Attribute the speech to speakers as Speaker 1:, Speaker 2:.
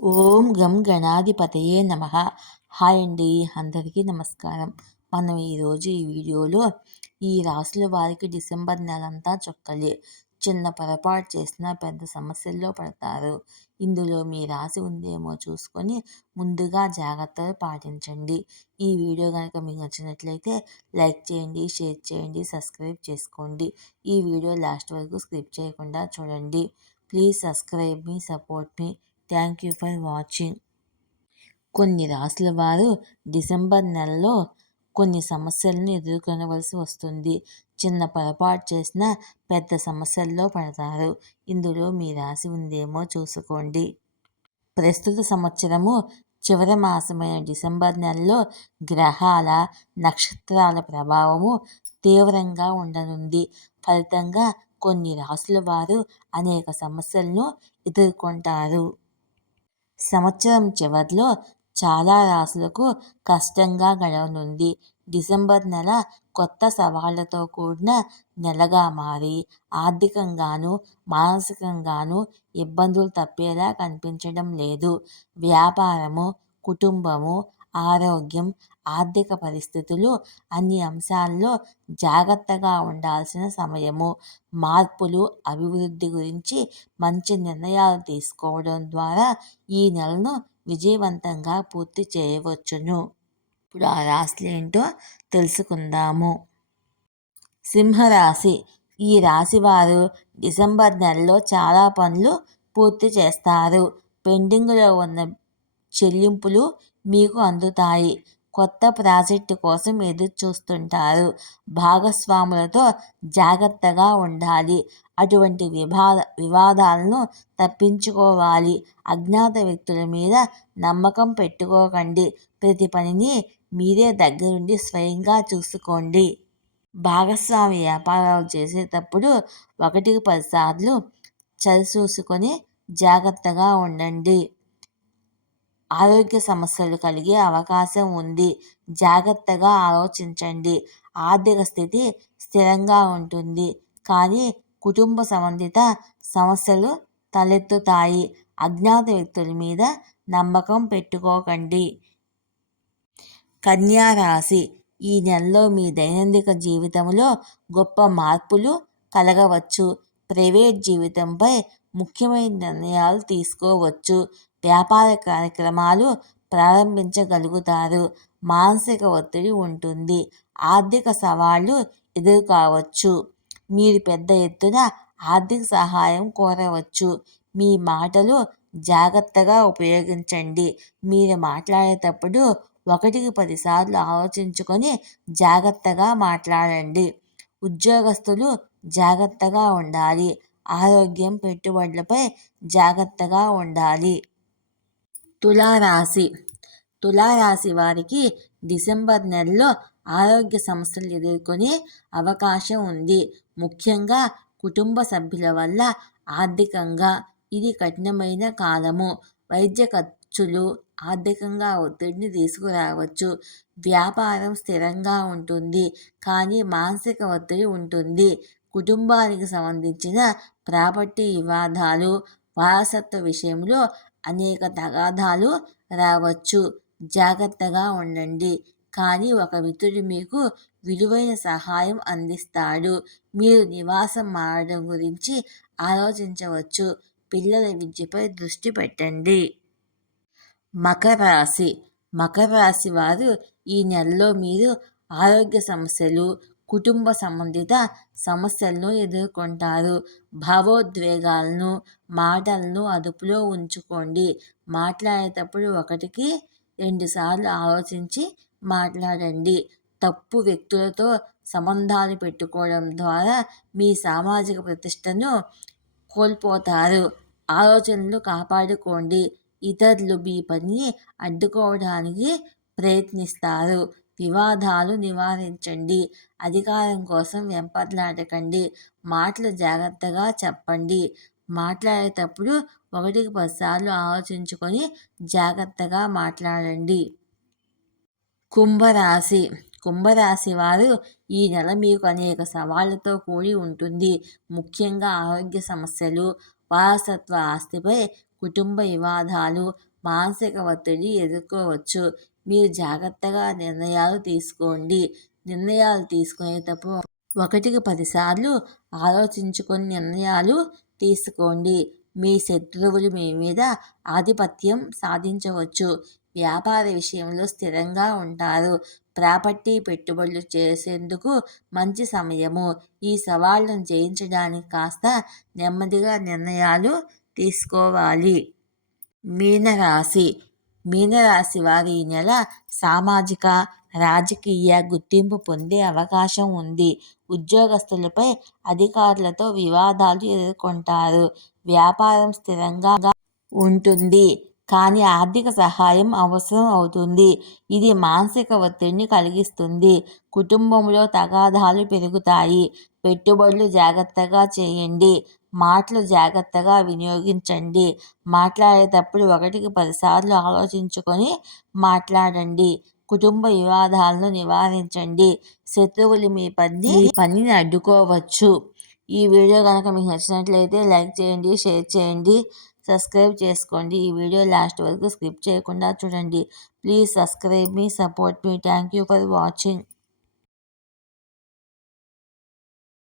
Speaker 1: ఓం గం గణాధిపతయే నమ. హాయ్ అండి అందరికీ నమస్కారం. మనం ఈరోజు ఈ వీడియోలో ఈ రాసుల వారికి డిసెంబర్ నెలంతా చొక్కలే. చిన్న పొరపాటు చేసినా పెద్ద సమస్యల్లో పడతారు. ఇందులో మీ రాసి ఉందేమో చూసుకొని ముందుగా జాగ్రత్తలు పాటించండి. ఈ వీడియో కనుక మీకు నచ్చినట్లయితే లైక్ చేయండి షేర్ చేయండి సబ్స్క్రైబ్ చేసుకోండి. ఈ వీడియో లాస్ట్ వరకు స్క్రిప్ట్ చేయకుండా చూడండి. ప్లీజ్ సబ్స్క్రైబ్ మీ support me. Thank you for watching. కొన్ని రాసుల వారు డిసెంబర్ నెలలో కొన్ని సమస్యలను ఎదుర్కొనవలసి వస్తుంది. చిన్న పొరపాటు చేసిన పెద్ద సమస్యల్లో పడతారు. ఇందులో మీ రాసి ఉందేమో చూసుకోండి. ప్రస్తుత సంవత్సరము చివరి మాసమైన డిసెంబర్ నెలలో గ్రహాల నక్షత్రాల ప్రభావము తీవ్రంగా ఉండనుంది. ఫలితంగా కొన్ని రాసుల వారు అనేక సమస్యలను ఎదుర్కొంటారు. సంవత్సరం చివరిలో చాలా రాసులకు కష్టంగా గడవనుంది. డిసెంబర్ నెల కొత్త సవాళ్ళతో కూడిన నెలగా మారి ఆర్థికంగాను మానసికంగాను ఇబ్బందులు తప్పేలా కనిపించడం లేదు. వ్యాపారము కుటుంబము ఆరోగ్యం ఆర్థిక పరిస్థితులు అన్ని అంశాల్లో జాగ్రత్తగా ఉండాల్సిన సమయము. మార్పులు అభివృద్ధి గురించి మంచి నిర్ణయాలు తీసుకోవడం ద్వారా ఈ నెలను విజయవంతంగా పూర్తి చేయవచ్చును. ఇప్పుడు ఆ రాశులు ఏంటో తెలుసుకుందాము. సింహరాశి. ఈ రాశి వారు డిసెంబర్ నెలలో చాలా పనులు పూర్తి చేస్తారు. పెండింగ్లో ఉన్న చెల్లింపులు మీకు అందుతాయి. కొత్త ప్రాజెక్టు కోసం ఎదురుచూస్తుంటారు. భాగస్వాములతో జాగ్రత్తగా ఉండాలి. అటువంటి విభా వివాదాలను తప్పించుకోవాలి. అజ్ఞాత వ్యక్తుల మీద నమ్మకం పెట్టుకోకండి. ప్రతి పనిని మీరే దగ్గరుండి స్వయంగా చూసుకోండి. భాగస్వామి వ్యాపారాలు చేసేటప్పుడు ఒకటికి పదిసార్లు చలిచూసుకొని జాగ్రత్తగా ఉండండి. ఆరోగ్య సమస్యలు కలిగే అవకాశం ఉంది. జాగ్రత్తగా ఆలోచించండి. ఆర్థిక స్థితి స్థిరంగా ఉంటుంది. కానీ కుటుంబ సంబంధిత సమస్యలు తలెత్తుతాయి. అజ్ఞాత వ్యక్తుల మీద నమ్మకం పెట్టుకోకండి. కన్యారాశి ఈ నెలలో మీ దైనందిక జీవితంలో గొప్ప మార్పులు కలగవచ్చు. ప్రైవేట్ జీవితంపై ముఖ్యమైన నిర్ణయాలు తీసుకోవచ్చు. వ్యాపార కార్యక్రమాలు ప్రారంభించగలుగుతారు. మానసిక ఒత్తిడి ఉంటుంది. ఆర్థిక సవాళ్ళు ఎదుర్కోవచ్చు. మీరు పెద్ద ఎత్తున ఆర్థిక సహాయం కోరవచ్చు. మీ మాటలు జాగ్రత్తగా ఉపయోగించండి. మీరు మాట్లాడేటప్పుడు ఒకటికి పదిసార్లు ఆలోచించుకొని జాగ్రత్తగా మాట్లాడండి. ఉద్యోగస్తులు జాగ్రత్తగా ఉండాలి. ఆరోగ్యం పెట్టుబడులపై జాగ్రత్తగా ఉండాలి. తులారాశి. తులారాశి వారికి డిసెంబర్ నెలలో ఆరోగ్య సమస్యలు ఎదుర్కొనే అవకాశం ఉంది. ముఖ్యంగా కుటుంబ సభ్యుల వల్ల ఆర్థికంగా ఇది కఠినమైన కాలము. వైద్య ఖర్చులు ఆర్థికంగా ఒత్తిడిని తీసుకురావచ్చు. వ్యాపారం స్థిరంగా ఉంటుంది. కానీ మానసిక ఒత్తిడి ఉంటుంది. కుటుంబానికి సంబంధించిన ప్రాపర్టీ వివాదాలు వారసత్వ విషయంలో అనేక తగాదాలు రావచ్చు. జాగ్రత్తగా ఉండండి. కానీ ఒక మిత్రుడు మీకు విలువైన సహాయం అందిస్తాడు. మీరు నివాసం మారడం గురించి ఆలోచించవచ్చు. పిల్లల విద్యపై దృష్టి పెట్టండి. మకర రాశి. మకర రాశి వారు ఈ నెలలో మీరు ఆరోగ్య సమస్యలు కుటుంబ సంబంధిత సమస్యలను ఎదుర్కొంటారు. భావోద్వేగాలను మాటలను అదుపులో ఉంచుకోండి. మాట్లాడేటప్పుడు ఒకటికి రెండుసార్లు ఆలోచించి మాట్లాడండి. తప్పు వ్యక్తులతో సంబంధాలు పెట్టుకోవడం ద్వారా మీ సామాజిక ప్రతిష్టను కోల్పోతారు. ఆలోచనలు కాపాడుకోండి. ఇతరులు మీ పనిని అడ్డుకోవడానికి ప్రయత్నిస్తారు. వివాదాలు నివారించండి. అధికారం కోసం వెంపర్లాడకండి మాటలు జాగ్రత్తగా చెప్పండి. మాట్లాడేటప్పుడు ఒకటికి పదిసార్లు ఆలోచించుకొని జాగ్రత్తగా మాట్లాడండి. కుంభరాశి. కుంభరాశి వారు ఈ నెల మీకు అనేక సవాళ్ళతో కూడి ఉంటుంది. ముఖ్యంగా ఆరోగ్య సమస్యలు వారసత్వ ఆస్తిపై కుటుంబ వివాదాలు మానసిక ఒత్తిడి ఎదుర్కోవచ్చు. మీరు జాగ్రత్తగా నిర్ణయాలు తీసుకోండి. నిర్ణయాలు తీసుకునేటప్పుడు ఒకటికి పదిసార్లు ఆలోచించుకొని నిర్ణయాలు తీసుకోండి. మీ శత్రువులు మీ మీద ఆధిపత్యం సాధించవచ్చు. వ్యాపార విషయంలో స్థిరంగా ఉంటారు. ప్రాపర్టీ పెట్టుబడులు చేసేందుకు మంచి సమయము. ఈ సవాళ్ళను జయించడానికి కాస్త నెమ్మదిగా నిర్ణయాలు తీసుకోవాలి. మీనరాశి మీనరాశి వారి ఈ నెల సామాజిక రాజకీయ గుర్తింపు పొందే అవకాశం ఉంది. ఉద్యోగస్తులపై అధికారులతో వివాదాలు ఎదుర్కొంటారు. వ్యాపారం స్థిరంగా ఉంటుంది. కానీ ఆర్థిక సహాయం అవసరం అవుతుంది. ఇది మానసిక ఒత్తిడిని కలిగిస్తుంది. కుటుంబంలో తగాదాలు పెరుగుతాయి. పెట్టుబడులు జాగ్రత్తగా చేయండి. మాటలు జాగ్రత్తగా వినియోగించండి. మాట్లాడేటప్పుడు ఒకటికి పదిసార్లు ఆలోచించుకొని మాట్లాడండి. కుటుంబ వివాదాలను నివారించండి. శత్రువులు మీ పని పనిని అడ్డుకోవచ్చు. ఈ వీడియో కనుక మీకు నచ్చినట్లయితే లైక్ చేయండి షేర్ చేయండి సబ్స్క్రైబ్ చేసుకోండి. ఈ వీడియో లాస్ట్ వరకు స్కిప్ చేయకుండా చూడండి. ప్లీజ్ సబ్స్క్రైబ్ మీ support me. Thank you for watching.